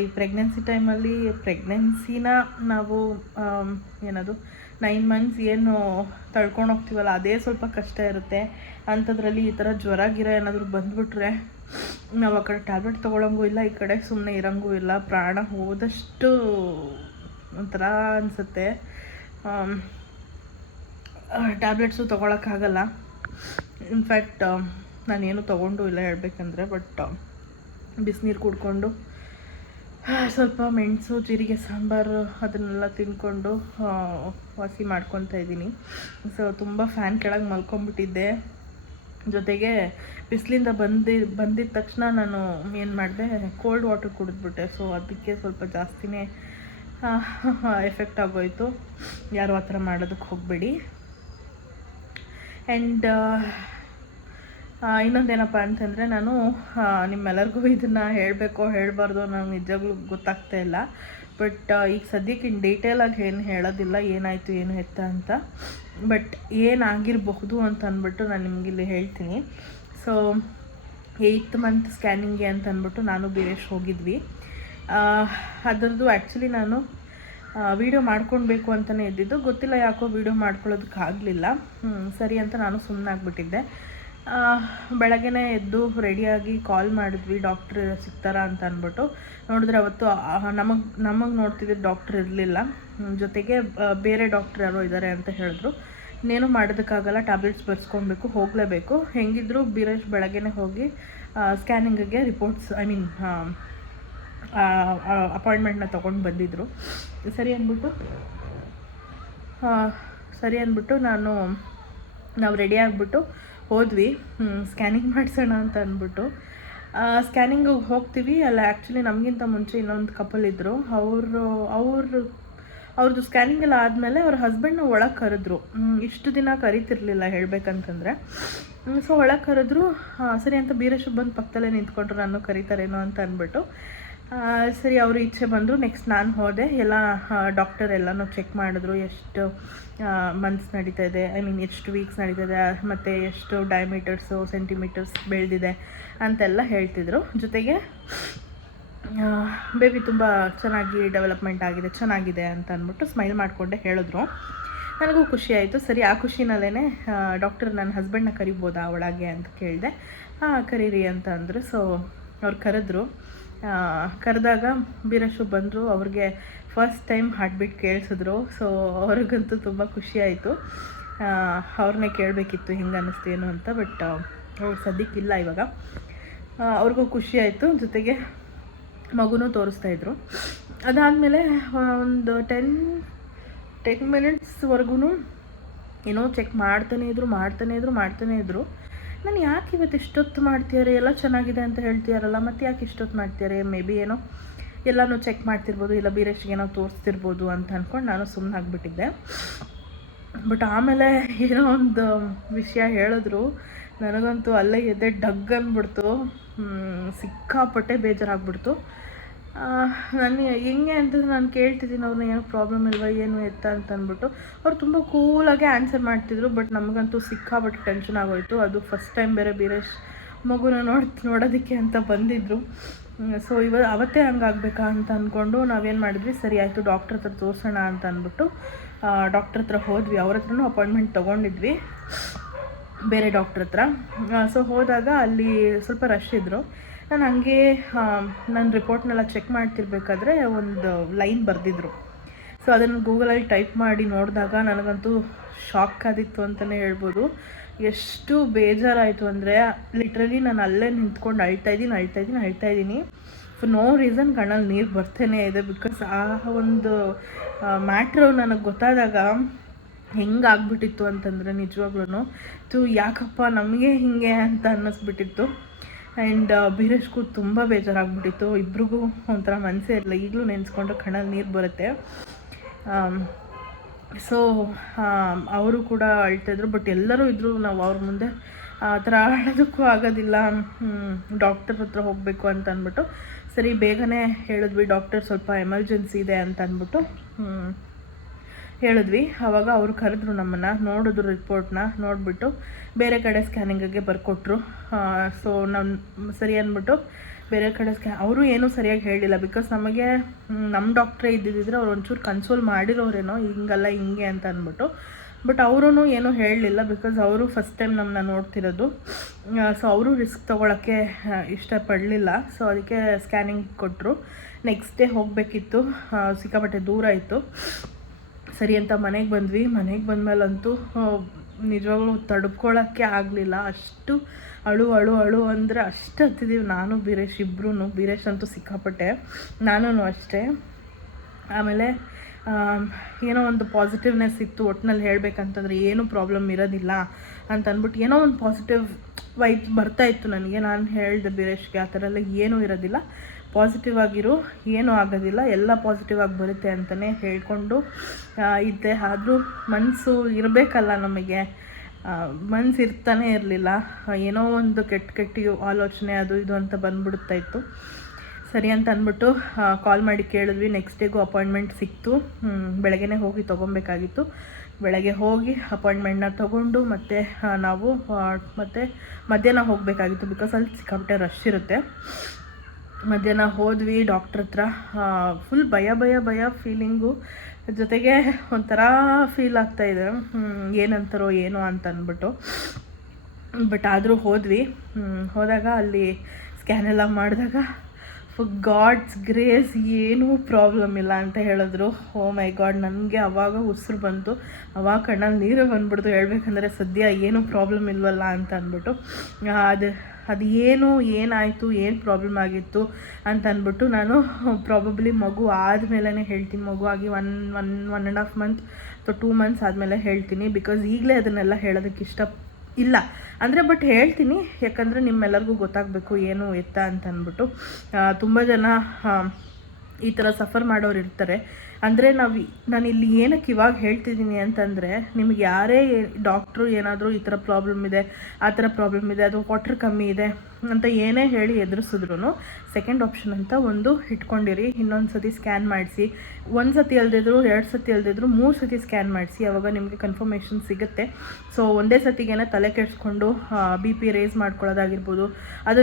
ಈ ಪ್ರೆಗ್ನೆನ್ಸಿ ಟೈಮಲ್ಲಿ ಪ್ರೆಗ್ನೆನ್ಸಿನ ನಾವು ಏನದು 9 ಮಂತ್ಸ್ ಏನು ತಳ್ಕೊಂಡು ಹೋಗ್ತೀವಲ್ಲ ಅದೇ ಸ್ವಲ್ಪ ಕಷ್ಟ ಇರುತ್ತೆ. ಅಂಥದ್ರಲ್ಲಿ ಈ ಥರ ಜ್ವರ ಗಿರ ಏನಾದರೂ ಬಂದುಬಿಟ್ರೆ ನಾವು ಆ ಕಡೆ ಟ್ಯಾಬ್ಲೆಟ್ ತೊಗೊಳಂಗೂ ಇಲ್ಲ, ಈ ಕಡೆ ಸುಮ್ಮನೆ ಇರೋಂಗೂ ಇಲ್ಲ. ಪ್ರಾಣ ಹೋದಷ್ಟು ಒಂಥರ ಅನಿಸುತ್ತೆ. ಟ್ಯಾಬ್ಲೆಟ್ಸು ತೊಗೊಳಕ್ಕಾಗಲ್ಲ. ಇನ್ಫ್ಯಾಕ್ಟ್ ನಾನೇನು ತೊಗೊಂಡು ಇಲ್ಲ ಹೇಳ್ಬೇಕಂದ್ರೆ. ಬಟ್ ಬಿಸಿನೀರು ಕುಡ್ಕೊಂಡು ಸ್ವಲ್ಪ ಮೆಣಸು ಜೀರಿಗೆ ಸಾಂಬಾರು ಅದನ್ನೆಲ್ಲ ತಿಂದ್ಕೊಂಡು ವಾಸಿ ಮಾಡ್ಕೊತಾ ಇದ್ದೀನಿ. ಸೊ ತುಂಬ ಫ್ಯಾನ್ ಕೆಳಗೆ ಮಲ್ಕೊಂಡ್ಬಿಟ್ಟಿದ್ದೆ. ಜೊತೆಗೆ ಬಿಸಿಲಿಂದ ಬಂದಿದ್ದ ತಕ್ಷಣ ನಾನು ಏನು ಮಾಡಿದೆ, ಕೋಲ್ಡ್ ವಾಟರ್ ಕುಡಿದ್ಬಿಟ್ಟೆ. ಸೊ ಅದಕ್ಕೆ ಸ್ವಲ್ಪ ಜಾಸ್ತಿನೇ ಎಫೆಕ್ಟ್ ಆಗೋಯಿತು. ಯಾರು ಆ ಥರ ಮಾಡೋದಕ್ಕೆ ಹೋಗಬೇಡಿ. ಆ್ಯಂಡ್ ಇನ್ನೊಂದೇನಪ್ಪ ಅಂತಂದರೆ, ನಾನು ನಿಮ್ಮೆಲ್ಲರಿಗೂ ಇದನ್ನು ಹೇಳಬೇಕೋ ಹೇಳಬಾರ್ದು ನನಗೆ ನಿಜವಾಗ್ಲೂ ಗೊತ್ತಾಗ್ತಾ ಇಲ್ಲ. ಬಟ್ ಈಗ ಸದ್ಯಕ್ಕೆ ಇನ್ನು ಡೀಟೇಲಾಗಿ ಏನು ಹೇಳೋದಿಲ್ಲ, ಏನಾಯಿತು ಏನು ಎತ್ತ ಅಂತ. ಬಟ್ ಏನಾಗಿರಬಹುದು ಅಂತ ಅಂದ್ಬಿಟ್ಟು ನಾನು ನಿಮ್ಗೆ ಇಲ್ಲಿ ಹೇಳ್ತೀನಿ. ಸೊ 8th ಮಂತ್ ಸ್ಕ್ಯಾನಿಂಗ್ಗೆ ಅಂತ ಅಂದ್ಬಿಟ್ಟು ನಾನು ಬೀರೇಶ್ ಹೋಗಿದ್ವಿ. ಅದರದ್ದು ಆ್ಯಕ್ಚುಲಿ ನಾನು ವೀಡಿಯೋ ಮಾಡ್ಕೊಳ್ಬೇಕು ಅಂತಲೇ ಇದ್ದಿದ್ದು, ಗೊತ್ತಿಲ್ಲ ಯಾಕೋ ವೀಡಿಯೋ ಮಾಡ್ಕೊಳ್ಳೋದಕ್ಕಾಗಲಿಲ್ಲ. ಸರಿ ಅಂತ ನಾನು ಸುಮ್ಮನಾಗ್ಬಿಟ್ಟಿದ್ದೆ. ಬೆಳಗ್ಗೆ ಎದ್ದು ರೆಡಿಯಾಗಿ ಕಾಲ್ ಮಾಡಿದ್ವಿ, ಡಾಕ್ಟ್ರ್ ಸಿಗ್ತಾರಾ ಅಂತ ಅಂದ್ಬಿಟ್ಟು. ನೋಡಿದ್ರೆ ಅವತ್ತು ನಮಗೆ ನೋಡ್ತಿದ್ದ ಡಾಕ್ಟ್ರ್ ಇರಲಿಲ್ಲ, ಜೊತೆಗೆ ಬೇರೆ ಡಾಕ್ಟ್ರ್ ಯಾರೋ ಇದ್ದಾರೆ ಅಂತ ಹೇಳಿದ್ರು. ಇನ್ನೇನು ಮಾಡೋದಕ್ಕಾಗಲ್ಲ, ಟ್ಯಾಬ್ಲೆಟ್ಸ್ ಬರ್ಸ್ಕೊಬೇಕು, ಹೋಗಲೇಬೇಕು. ಹೆಂಗಿದ್ರು ಬೀರೇಶ್ ಬೆಳಗ್ಗೆ ಹೋಗಿ ಸ್ಕ್ಯಾನಿಂಗಿಗೆ ರಿಪೋರ್ಟ್ಸ್ ಅಪಾಯಿಂಟ್ಮೆಂಟ್ನ ತೊಗೊಂಡು ಬಂದಿದ್ದರು. ಸರಿ ಅಂದ್ಬಿಟ್ಟು ನಾವು ರೆಡಿ ಆಗಿಬಿಟ್ಟು ಹೋದ್ವಿ ಸ್ಕ್ಯಾನಿಂಗ್ ಮಾಡಿಸೋಣ ಅಂತ ಅಂದ್ಬಿಟ್ಟು. ಸ್ಕ್ಯಾನಿಂಗಿಗೆ ಹೋಗ್ತೀವಿ. ಅಲ್ಲ, ಆ್ಯಕ್ಚುಲಿ ನಮಗಿಂತ ಮುಂಚೆ ಇನ್ನೊಂದು ಕಪಲ್ ಇದ್ದರು. ಅವ್ರದ್ದು ಸ್ಕ್ಯಾನಿಂಗ್ ಎಲ್ಲ ಆದಮೇಲೆ ಅವ್ರ ಹಸ್ಬೆಂಡ್ನ ಒಳಗೆ ಕರೆದ್ರು. ಇಷ್ಟು ದಿನ ಕರಿತಿರ್ಲಿಲ್ಲ ಹೇಳಬೇಕಂತಂದರೆ. ಸೊ ಒಳಗೆ ಕರೆದ್ರು. ಸರಿ ಅಂತ ಬೀರೇಶ್ ಬಂದು ಪಕ್ಕದಲ್ಲೇ ನಿಂತ್ಕೊಂಡ್ರು, ನಾನು ಕರೀತಾರೇನೋ ಅಂತ ಅಂದ್ಬಿಟ್ಟು. ಸರಿ, ಅವರು ಈಚೆ ಬಂದರು. ನೆಕ್ಸ್ಟ್ ನಾನು ಹೋದೆ. ಎಲ್ಲ ಡಾಕ್ಟರ್ ಎಲ್ಲನೂ ಚೆಕ್ ಮಾಡಿದ್ರು, ಎಷ್ಟು ಮಂತ್ಸ್ ನಡೀತಾ ಇದೆ, ಎಷ್ಟು ವೀಕ್ಸ್ ನಡೀತಾ ಇದೆ, ಮತ್ತು ಎಷ್ಟು ಡಯಾಮೀಟರ್ಸು ಸೆಂಟಿಮೀಟರ್ಸ್ ಬೆಳೆದಿದೆ ಅಂತೆಲ್ಲ ಹೇಳ್ತಿದ್ರು. ಜೊತೆಗೆ ಬೇಬಿ ತುಂಬ ಚೆನ್ನಾಗಿ ಡೆವಲಪ್ಮೆಂಟ್ ಆಗಿದೆ, ಚೆನ್ನಾಗಿದೆ ಅಂತ ಅಂದ್ಬಿಟ್ಟು ಸ್ಮೈಲ್ ಮಾಡಿಕೊಂಡೆ ಹೇಳಿದ್ರು. ನನಗೂ ಖುಷಿ ಆಯಿತು. ಸರಿ, ಆ ಖುಷಿನಲ್ಲೇ ಡಾಕ್ಟರ್ ನನ್ನ ಹಸ್ಬೆಂಡ್ನ ಕರಿಬೋದಾ ಒಳಗೆ ಅಂತ ಕೇಳಿದೆ. ಕರೀರಿ ಅಂತ ಅಂದರು. ಸೊ ಅವ್ರು ಕರೆದಾಗ ಬೀರೇಶು ಬಂದರು. ಅವ್ರಿಗೆ ಫಸ್ಟ್ ಟೈಮ್ ಹಾರ್ಟ್ ಬೀಟ್ ಕೇಳಿಸಿದ್ರು. ಸೊ ಅವ್ರಿಗಂತೂ ತುಂಬ ಖುಷಿ ಆಯಿತು. ಅವ್ರನ್ನೇ ಕೇಳಬೇಕಿತ್ತು ಹಿಂಗೆ ಅನ್ನಿಸ್ತೇನು ಅಂತ. ಬಟ್ ಅವ್ರು ಸದ್ಯಕ್ಕಿಲ್ಲ ಇವಾಗ. ಅವ್ರಿಗೂ ಖುಷಿ ಆಯಿತು. ಜೊತೆಗೆ ಮಗುನೂ ತೋರಿಸ್ತಾಯಿದ್ರು. ಅದಾದಮೇಲೆ ಒಂದು 10 ಮಿನಿಟ್ಸ್ವರೆಗೂ ಏನೋ ಚೆಕ್ ಮಾಡ್ತಾನೇ ಇದ್ರು. ನಾನು ಯಾಕೆ ಇವತ್ತು ಇಷ್ಟೊತ್ತು ಮಾಡ್ತೀಯಾರೆ, ಎಲ್ಲ ಚೆನ್ನಾಗಿದೆ ಅಂತ ಹೇಳ್ತೀಯಾರಲ್ಲ, ಮತ್ತು ಯಾಕೆ ಇಷ್ಟೊತ್ತು ಮಾಡ್ತೀಯಾರೆ, ಮೇ ಬಿ ಏನೋ ಎಲ್ಲನೂ ಚೆಕ್ ಮಾಡ್ತಿರ್ಬೋದು, ಇಲ್ಲ ಬೀರೇಶ್ಗೆ ಏನೋ ತೋರಿಸ್ತಿರ್ಬೋದು ಅಂತ ಅಂದ್ಕೊಂಡು ನಾನು ಸುಮ್ಮನಾಗ್ಬಿಟ್ಟಿದ್ದೆ. ಬಟ್ ಆಮೇಲೆ ಏನೋ ಒಂದು ವಿಷಯ ಹೇಳಿದ್ರು, ನನಗಂತೂ ಅಲ್ಲೇ ಎದೆ ಡಗ್ ಅಂದ್ಬಿಡ್ತು. ಸಿಕ್ಕಾಪಟ್ಟೆ ಬೇಜಾರಾಗ್ಬಿಡ್ತು. ನಾನು ಹೆಂಗೆ ಅಂತಂದ್ರೆ ನಾನು ಕೇಳ್ತಿದ್ದೀನಿ ಅವ್ರನ್ನ, ಏನೋ ಪ್ರಾಬ್ಲಮ್ ಇಲ್ವಾ, ಏನು ಎತ್ತ ಅಂತ ಅಂದ್ಬಿಟ್ಟು. ಅವ್ರು ತುಂಬ ಕೂಲಾಗೆ ಆನ್ಸರ್ ಮಾಡ್ತಿದ್ರು. ಬಟ್ ನಮಗಂತೂ ಸಿಕ್ಕಾಪಟ್ಟೆ ಟೆನ್ಷನ್ ಆಗೋಯಿತು. ಅದು ಫಸ್ಟ್ ಟೈಮ್ ಬೇರೆ ಬೀರೇಶ್ ಮಗುನ ನೋಡೋದಕ್ಕೆ ಅಂತ ಬಂದಿದ್ದರು. ಸೊ ಅವತ್ತೇ ಹಂಗಾಗಬೇಕಾ ಅಂತ ಅಂದ್ಕೊಂಡು ನಾವೇನು ಮಾಡಿದ್ವಿ, ಸರಿ ಆಯಿತು ಡಾಕ್ಟ್ರ್ ಹತ್ರ ತೋರಿಸೋಣ ಅಂತ ಅಂದ್ಬಿಟ್ಟು ಡಾಕ್ಟ್ರ್ ಹತ್ರ ಹೋದ್ವಿ. ಅವ್ರ ಹತ್ರನೂ ಅಪಾಯಿಂಟ್ಮೆಂಟ್ ತೊಗೊಂಡಿದ್ವಿ, ಬೇರೆ ಡಾಕ್ಟ್ರ್ ಹತ್ರ. ಸೊ ಹೋದಾಗ ಅಲ್ಲಿ ಸ್ವಲ್ಪ ರಶ್ ಇದ್ದರು. ನಾನು ಹಂಗೆ ನನ್ನ ರಿಪೋರ್ಟ್ನೆಲ್ಲ ಚೆಕ್ ಮಾಡ್ತಿರ್ಬೇಕಾದ್ರೆ ಒಂದು ಲೈನ್ ಬರೆದಿದ್ರು. ಸೊ ಅದನ್ನು ಗೂಗಲಲ್ಲಿ ಟೈಪ್ ಮಾಡಿ ನೋಡಿದಾಗ ನನಗಂತೂ ಶಾಕ್ ಆದಿತ್ತು ಅಂತಲೇ ಹೇಳ್ಬೋದು. ಎಷ್ಟು ಬೇಜಾರಾಯಿತು ಅಂದರೆ ಲಿಟ್ರಲಿ ನಾನು ಅಲ್ಲೇ ನಿಂತ್ಕೊಂಡು ಅಳ್ತಾ ಇದ್ದೀನಿ. ಫಾರ್ ನೋ ರೀಸನ್ ಕಣ್ಣಲ್ಲಿ ನೀರು ಬರ್ತೇನೆ ಇದೆ. ಬಿಕಾಸ್ ಆ ಒಂದು ಮ್ಯಾಟ್ರು ನನಗೆ ಗೊತ್ತಾದಾಗ ಹೆಂಗಾಗ್ಬಿಟ್ಟಿತ್ತು ಅಂತಂದರೆ ನಿಜವಾಗ್ಲೂ ಯಾಕಪ್ಪ ನಮಗೆ ಹಿಂಗೆ ಅಂತ ಅನ್ನಿಸ್ಬಿಟ್ಟಿತ್ತು. ಆ್ಯಂಡ್ ಬೀರೇಶ್ಗೂ ತುಂಬ ಬೇಜಾರಾಗ್ಬಿಟ್ಟಿತ್ತು. ಇಬ್ರಿಗೂ ಒಂಥರ ಮನಸ್ಸೇ ಇರಲಿಲ್ಲ. ಈಗಲೂ ನೆನೆಸ್ಕೊಂಡ್ರೆ ಕಣ್ಣಲ್ಲಿ ನೀರು ಬರುತ್ತೆ. ಸೊ ಅವರು ಕೂಡ ಅಳ್ತಾಯಿದ್ರು. ಬಟ್ ಎಲ್ಲರೂ ಇದ್ದರು. ನಾವು ಅವ್ರ ಮುಂದೆ ಆ ಥರ ಆಡೋದಕ್ಕೂ ಆಗೋದಿಲ್ಲ. ಡಾಕ್ಟರ್ ಹತ್ರ ಹೋಗಬೇಕು ಅಂತ ಅಂದ್ಬಿಟ್ಟು ಸರಿ ಬೇಗನೆ ಹೇಳಿದ್ವಿ. ಡಾಕ್ಟರ್ ಸ್ವಲ್ಪ ಎಮರ್ಜೆನ್ಸಿ ಇದೆ ಅಂತ ಅಂದ್ಬಿಟ್ಟು ಹೇಳಿದ್ವಿ. ಆವಾಗ ಅವರು ಕರೆದ್ರು ನಮ್ಮನ್ನು, ನೋಡಿದ್ರು ರಿಪೋರ್ಟ್ನ. ನೋಡಿಬಿಟ್ಟು ಬೇರೆ ಕಡೆ ಸ್ಕ್ಯಾನಿಂಗಿಗೆ ಬರ್ಕೊಟ್ರು. ಸೊ ನಾವು ಸರಿ ಅಂದ್ಬಿಟ್ಟು ಬೇರೆ ಕಡೆ ಅವರು ಏನೂ ಸರಿಯಾಗಿ ಹೇಳಿಲ್ಲ. ಬಿಕಾಸ್ ನಮಗೆ ನಮ್ಮ ಡಾಕ್ಟ್ರೇ ಇದ್ದಿದ್ದರೆ ಅವ್ರು ಒಂಚೂರು ಕನ್ಸೋಲ್ ಮಾಡಿರೋರೇನೋ, ಹಿಂಗಲ್ಲ ಹಿಂಗೆ ಅಂತ ಅಂದ್ಬಿಟ್ಟು. ಬಟ್ ಅವರೂ ಏನೂ ಹೇಳಲಿಲ್ಲ. ಬಿಕಾಸ್ ಅವರು ಫಸ್ಟ್ ಟೈಮ್ ನಮ್ಮನ್ನ ನೋಡ್ತಿರೋದು. ಸೊ ಅವರು ರಿಸ್ಕ್ ತೊಗೊಳಕ್ಕೆ ಇಷ್ಟಪಡಲಿಲ್ಲ. ಸೊ ಅದಕ್ಕೆ ಸ್ಕ್ಯಾನಿಂಗ್ ಕೊಟ್ಟರು. ನೆಕ್ಸ್ಟ್ ಡೇ ಹೋಗಬೇಕಿತ್ತು, ಸಿಕ್ಕಾಪಟ್ಟೆ ದೂರ ಇತ್ತು. ಸರಿ ಅಂತ ಮನೆಗೆ ಬಂದ್ವಿ. ಮನೆಗೆ ಬಂದಮೇಲಂತೂ ನಿಜವಾಗ್ಲೂ ತಡ್ಕೊಳಕ್ಕೆ ಆಗಲಿಲ್ಲ. ಅಷ್ಟು ಅಳು ಅಂದರೆ ಅಷ್ಟು ಹತ್ತಿದ್ದೀವಿ ನಾನು ಬೀರೇಶ್ ಇಬ್ಬರೂ. ಬೀರೇಶ್ ಅಂತೂ ಸಿಕ್ಕಾಪಟ್ಟೆ, ನಾನು ಅಷ್ಟೇ. ಆಮೇಲೆ ಏನೋ ಒಂದು ಪಾಸಿಟಿವ್ನೆಸ್ ಇತ್ತು. ಒಟ್ಟಿನಲ್ಲಿ ಹೇಳಬೇಕಂತಂದರೆ ಏನೂ ಪ್ರಾಬ್ಲಮ್ ಇರೋದಿಲ್ಲ ಅಂತ ಅಂದ್ಬಿಟ್ಟು ಏನೋ ಒಂದು ಪಾಸಿಟಿವ್ ವೈಬ್ಸ್ ಬರ್ತಾಯಿತ್ತು ನನಗೆ. ನಾನು ಹೇಳಿದೆ ಬೀರೇಶ್ಗೆ ಆ ಥರ ಎಲ್ಲ ಏನೂ ಇರೋದಿಲ್ಲ, ಪಾಸಿಟಿವ್ ಆಗಿರು, ಏನೂ ಆಗೋದಿಲ್ಲ, ಎಲ್ಲ ಪಾಸಿಟಿವ್ ಆಗಿ ಬರುತ್ತೆ ಅಂತಲೇ ಹೇಳ್ಕೊಂಡು ಇದ್ದೆ. ಆದರೂ ಮನಸ್ಸು ಇರಬೇಕಲ್ಲ ನಮಗೆ, ಮನಸ್ಸು ಇರ್ತಾನೆ ಇರಲಿಲ್ಲ. ಏನೋ ಒಂದು ಕೆಟ್ಟ ಆಲೋಚನೆ ಅದು ಇದು ಅಂತ ಬಂದ್ಬಿಡ್ತಾಯಿತ್ತು. ಸರಿ ಅಂತ ಅಂದ್ಬಿಟ್ಟು ಕಾಲ್ ಮಾಡಿ ಕೇಳಿದ್ವಿ. ನೆಕ್ಸ್ಟ್ ಡೇಗೂ ಅಪಾಯಿಂಟ್ಮೆಂಟ್ ಸಿಕ್ತು. ಬೆಳಗ್ಗೆ ಹೋಗಿ ತೊಗೊಬೇಕಾಗಿತ್ತು. ಬೆಳಗ್ಗೆ ಹೋಗಿ ಅಪಾಯಿಂಟ್ಮೆಂಟ್ನ ತೊಗೊಂಡು ಮತ್ತು ನಾವು ಮತ್ತು ಮಧ್ಯಾಹ್ನ ಹೋಗಬೇಕಾಗಿತ್ತು. ಬಿಕಾಸ್ ಅಲ್ಲಿ ಸಿಕ್ಕಾಪಟ್ಟೆ ರಶ್ ಇರುತ್ತೆ. ಮಧ್ಯಾಹ್ನ ಹೋದ್ವಿ ಡಾಕ್ಟ್ರ್ ಹತ್ರ. ಫುಲ್ ಭಯ ಫೀಲಿಂಗು, ಜೊತೆಗೆ ಒಂಥರ ಫೀಲ್ ಆಗ್ತಾಯಿದೆ, ಏನಂತಾರೋ ಏನೋ ಅಂತ ಅಂದ್ಬಿಟ್ಟು. ಬಟ್ ಆದರೂ ಹೋದ್ವಿ. ಹೋದಾಗ ಅಲ್ಲಿ ಸ್ಕ್ಯಾನ್ ಎಲ್ಲ ಮಾಡಿದಾಗ ಫಾರ್ ಗಾಡ್ಸ್ ಗ್ರೇಸ್ ಏನೂ ಪ್ರಾಬ್ಲಮ್ ಇಲ್ಲ ಅಂತ ಹೇಳಿದ್ರು. ಓ ಮೈ ಗಾಡ್, ನನಗೆ ಆವಾಗ ಉಸಿರು ಬಂತು, ಆವಾಗ ಕಣ್ಣಲ್ಲಿ ನೀರು ಬಂದ್ಬಿಡ್ತು. ಹೇಳ್ಬೇಕಂದ್ರೆ ಸದ್ಯ ಏನೂ ಪ್ರಾಬ್ಲಮ್ ಇಲ್ವಲ್ಲ ಅಂತ ಅಂದ್ಬಿಟ್ಟು. ಅದು ಏನಾಯಿತು, ಏನು ಪ್ರಾಬ್ಲಮ್ ಆಗಿತ್ತು ಅಂತ ಅಂದ್ಬಿಟ್ಟು ನಾನು ಪ್ರಾಬಬ್ಲಿ ಮಗು ಆದಮೇಲೆ ಹೇಳ್ತೀನಿ. ಮಗು ಆಗಿ 1.5 ಮಂತ್ ಅಥವಾ 2 ಮಂತ್ಸ್ ಆದಮೇಲೆ ಹೇಳ್ತೀನಿ. ಬಿಕಾಸ್ ಈಗಲೇ ಅದನ್ನೆಲ್ಲ ಹೇಳೋದಕ್ಕೆ ಇಷ್ಟ ಇಲ್ಲ ಅಂದರೆ, ಬಟ್ ಹೇಳ್ತೀನಿ ಯಾಕಂದರೆ ನಿಮ್ಮೆಲ್ಲರಿಗೂ ಗೊತ್ತಾಗಬೇಕು ಏನು ಎತ್ತ ಅಂತ ಅಂದ್ಬಿಟ್ಟು. ತುಂಬ ಜನ ಈ ಥರ ಸಫರ್ ಮಾಡೋರು ಇರ್ತಾರೆ. ಅಂದರೆ ನಾನು ಇಲ್ಲಿ ಏನಕ್ಕೆ ಇವಾಗ ಹೇಳ್ತಿದ್ದೀನಿ ಅಂತಂದರೆ, ನಿಮ್ಗೆ ಯಾರೇ ಡಾಕ್ಟ್ರು ಏನಾದರೂ ಈ ಥರ ಪ್ರಾಬ್ಲಮ್ ಇದೆ, ಆ ಥರ ಪ್ರಾಬ್ಲಮ್ ಇದೆ, ಅದು ವಾಟರ್ ಕಮ್ಮಿ ಇದೆ ಅಂತ ಏನೇ ಹೇಳಿ ಎದುರಿಸಿದ್ರು ಸೆಕೆಂಡ್ ಆಪ್ಷನ್ ಅಂತ ಒಂದು ಇಟ್ಕೊಂಡಿರಿ. ಇನ್ನೊಂದು ಸತಿ ಸ್ಕ್ಯಾನ್ ಮಾಡಿಸಿ, 1 ಸತಿ ಅಲ್ದಿದ್ರು 2 ಸತಿ ಅಲ್ದಿದ್ರು 3 ಸತಿ ಸ್ಕ್ಯಾನ್ ಮಾಡಿಸಿ, ಆವಾಗ ನಿಮಗೆ ಕನ್ಫರ್ಮೇಷನ್ ಸಿಗುತ್ತೆ. ಸೊ ಒಂದೇ ಸತಿಗೇನೆ ತಲೆ ಕೆಡಿಸ್ಕೊಂಡು BP ರೇಸ್ ಮಾಡ್ಕೊಳ್ಳೋದಾಗಿರ್ಬೋದು, ಅದು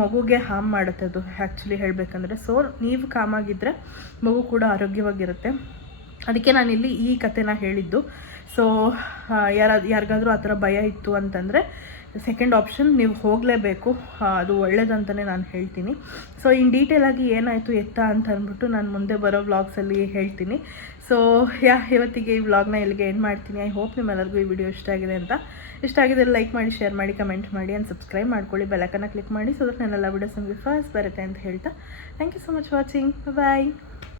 ಮಗುಗೆ ಹಾರ್ಮ್ ಮಾಡುತ್ತೆ ಅದು ಆ್ಯಕ್ಚುಲಿ ಹೇಳಬೇಕಂದ್ರೆ. ಸೊ ನೀವು ಕಾಮಾಗಿದ್ದರೆ ಮಗು ಕೂಡ ಆರೋಗ್ಯವಾಗಿರುತ್ತೆ. ಅದಕ್ಕೆ ನಾನಿಲ್ಲಿ ಈ ಕಥೆನ ಹೇಳಿದ್ದು. ಸೊ ಯಾರಿಗಾದ್ರೂ ಆ ಥರ ಭಯ ಇತ್ತು ಅಂತಂದರೆ ಸೆಕೆಂಡ್ ಆಪ್ಷನ್ ನೀವು ಹೋಗಲೇಬೇಕು, ಅದು ಒಳ್ಳೇದಂತಲೇ ನಾನು ಹೇಳ್ತೀನಿ. ಸೊ ಇನ್ ಡೀಟೇಲಾಗಿ ಏನಾಯಿತು ಎತ್ತ ಅಂತ ಅಂದ್ಬಿಟ್ಟು ನಾನು ಮುಂದೆ ಬರೋ ವ್ಲಾಗ್ಸಲ್ಲಿ ಹೇಳ್ತೀನಿ. ಸೊ ಇವತ್ತಿಗೆ ಈ ವ್ಲಾಗ್ನ ಇಲ್ಲಿಗೆ ಎಂಡ್ ಮಾಡ್ತೀನಿ. ಐ ಹೋಪ್ ನಿಮ್ಮೆಲ್ಲರಿಗೂ ಈ ವಿಡಿಯೋ ಇಷ್ಟ ಆಗಿದೆ ಅಂತ. ಇಷ್ಟ ಆಗಿದೆ ಲೈಕ್ ಮಾಡಿ, ಶೇರ್ ಮಾಡಿ, ಕಮೆಂಟ್ ಮಾಡಿ ಆ್ಯಂಡ್ ಸಬ್ಸ್ಕ್ರೈಬ್ ಮಾಡ್ಕೊಳ್ಳಿ. ಬೆಲ್ಲೈಕನ್ನ ಕ್ಲಿಕ್ ಮಾಡಿ, ಸೊ ದಟ್ ನನ್ನೆಲ್ಲ ವಿಡಿಯೋಸ್ ನಮಗೆ ಫಸ್ಟ್ ಬರುತ್ತೆ ಅಂತ ಹೇಳ್ತಾ thank you so much watching. Bye.